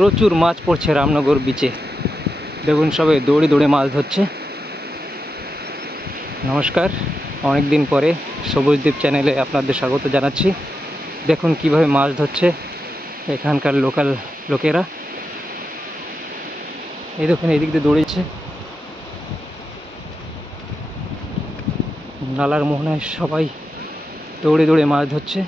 প্রচুর মাছ পড়ছে রামনগর বিচে। দেখুন সবাই দৌড়ে দৌড়ে মাছ ধরছে। নমস্কার, অনেক দিন পরে সবুজদ্বীপ চ্যানেলে আপনাদের স্বাগত জানাচ্ছি। দেখুন কিভাবে মাছ ধরছে এখানকার লোকাল লোকেরা। এই দেখুন এদিক দিয়ে দৌড়েছে, নালার মোহনায় সবাই দৌড়ে দৌড়ে মাছ ধরছে।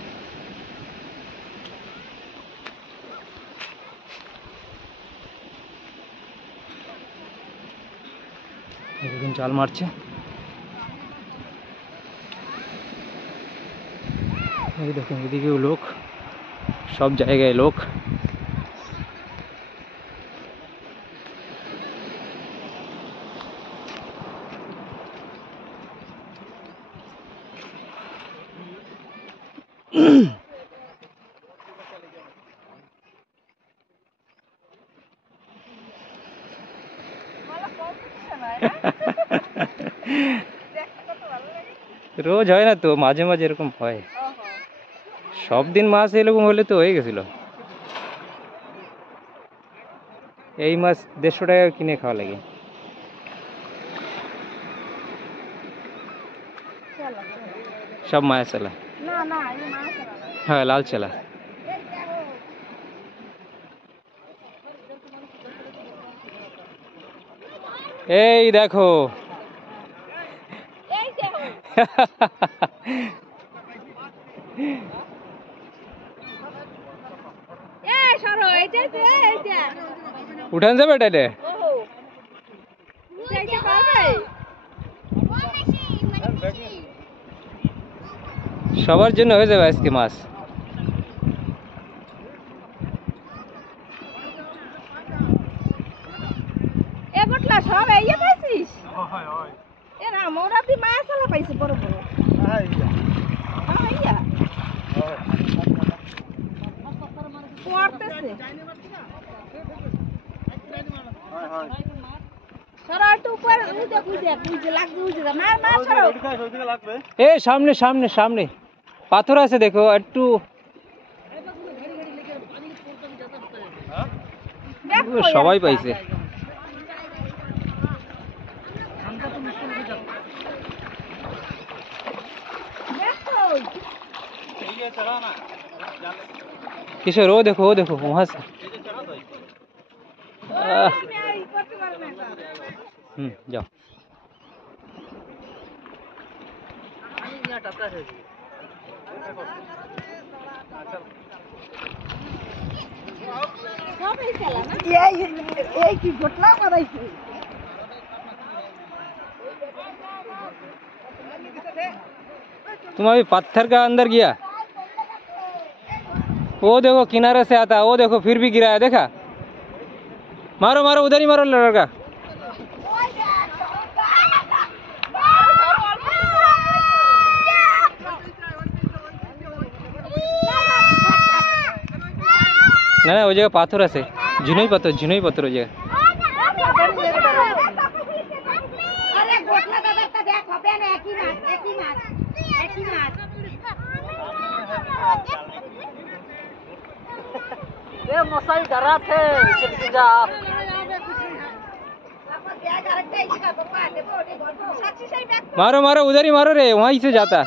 দেখুন জাল মারছে। এই দেখুন এদিকেও লোক, সব জায়গায় লোক। রোজ হয় না তো, মাঝে মাঝে এরকম হয়। সব দিন মাছ এরকম হলে তো হয়ে গেছিল। এই মাছ 150 টাকা কিনে খাওয়া লাগে। সব মায়া চালা, হ্যাঁ লাল চালা। এই দেখো উঠান যাবে এটাতে। সবার জন্য হয়ে যাবে আজকে মাছ। সব এই পাইছিস? এরা মোরা দি মাছ আলা পাইছে বড় বড়। আইয়া পড়তেছে। সরাটো উপর ওই দেখ বুঝে লাগবে বুঝে মার মার সরো। ওইদিকে লাগবে। এই সামনে সামনে সামনে পাথর আছে দেখো একটু। সবাই পাইছে। किशोर वो देखो वहां से। जाओ। तुम अभी पत्थर का अंदर गया, वो देखो किनारे से आता, वो देखो फिर भी गिरा है, देखा? मारो मारो उधर ही मारो लड़का। ना ना वो जगह पाथर আছে, ঝিনুই পাথর ওই জায়গা। मसाई डरा थे जा। मारो मारो उधर ही मारो रे, वहीं से जाता।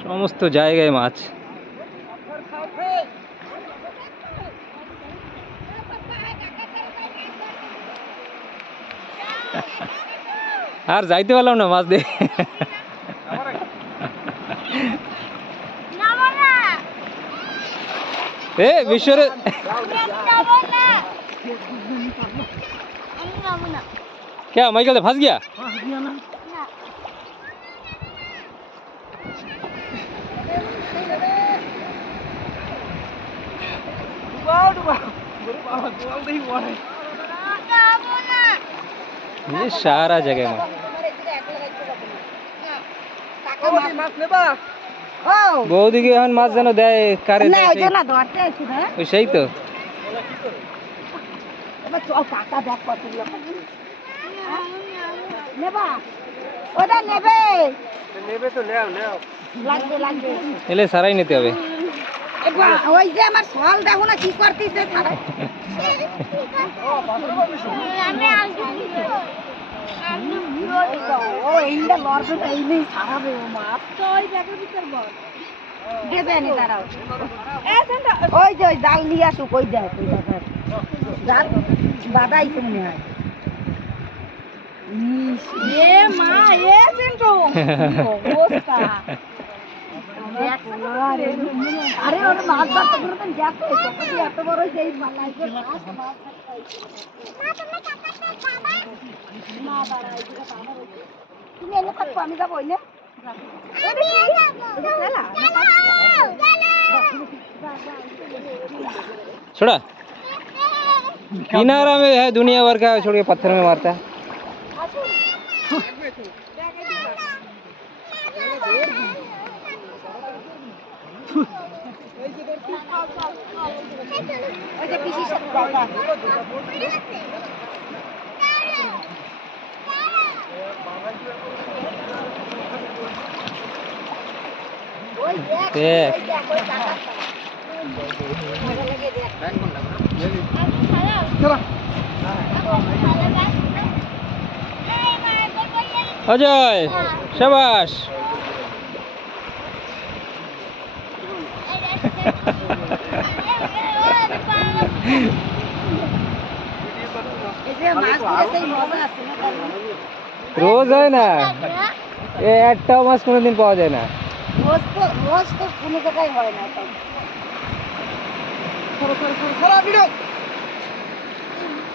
সমস্ত জায়গায় মাছ। আর যাইতে পারলাম না মাছ দিয়ে। ए विश्वर क्या माइकल फंस गया? ये सारा जगह में বৌদিকে এখন মাছ যেন দেয় কারে, সেই তো এবার চল কাকা দেখ কতগুলো নেবা ওটা নেবে নেবে তো নাও নাও লাগবে লাগবে এলে সারাই নিতে হবে ওই যে আমার সল দেখো না কি করতেছে সারা ও এইটা লড়বে এই নেই সারাবে ও মাছ তো ওই ব্যাগের ভিতর বল দেবে নি দাঁড়াও ওই যে ওই জাল নিয়ে আসুক ওই দেখ ওই দেখ জাল বাদাইছে মনে হয় এ মা এ সেন্টু অবস্থা আরে ওর মাছ ধরতে ধরতে গেছে কত এত বড় সেই মালাইকে মাছ মা বাড়াই দিকে বাবা তুমি এনে থাকো আমি যাবো ওই না छोड़ा किनारा में है दुनिया भर का छोड़ के पत्थर में मारता है देख अजय शाबाश रोज है ना ये একটা মাছ কোনদিন পাওয়া যায় না রোজ তো কোনো জায়গায় হয় না সারা ভিডিও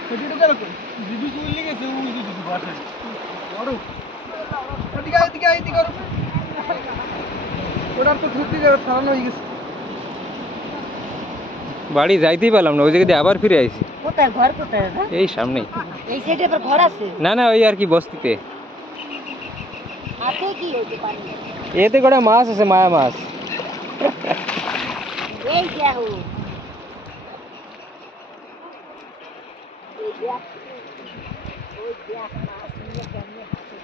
ভিডিও কেন ভিডিও চলে গেছে ওই যে কিছু বাসে বড় ওদিকে এদিকে এদিকে করো ওটার তো ধরতে যাবে সারানো হয়ে গেছে বাড়ি যাইতেই পারলাম না ওই জায়গা দিয়ে আবার ফিরে আইছি কোথায় ঘর কোথায় এই সামনেই এই সাইডে তোর ঘর আছে না না ওই আর কি বস্তিতে হাতে কি হইতে পারে এতে করে মাছ আছে মায়া মাছ এই দেখো ওই দেখ মাছ নিয়ে কেমনে হাতে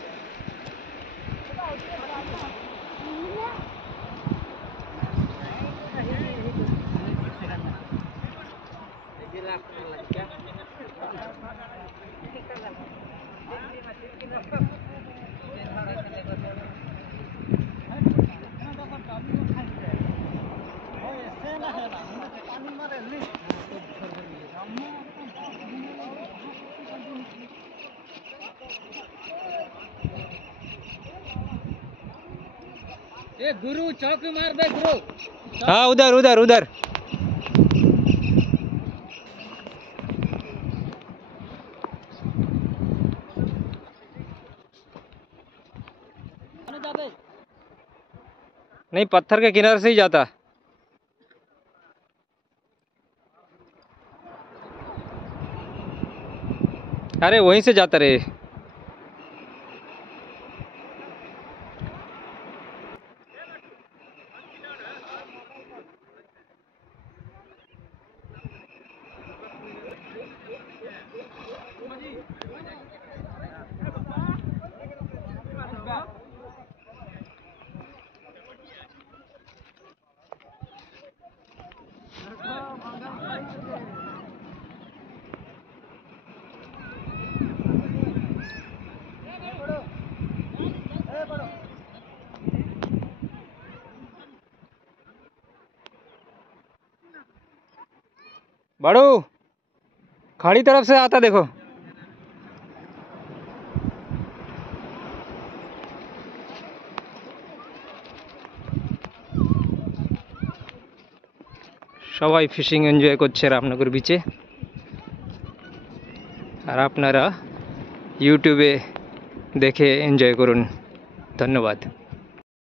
ए गुरु चौक मार दे गुरु हाँ उधर उधर उधर नहीं पत्थर के किनारे से ही जाता अरे वहीं से जाता रे बड़ू खाड़ी तरफ से आता देखो সবাই ফিশিং এনজয় করছে রামনগর বিচে আর আপনারা ইউটিউবে দেখে এনজয় করুন ধন্যবাদ।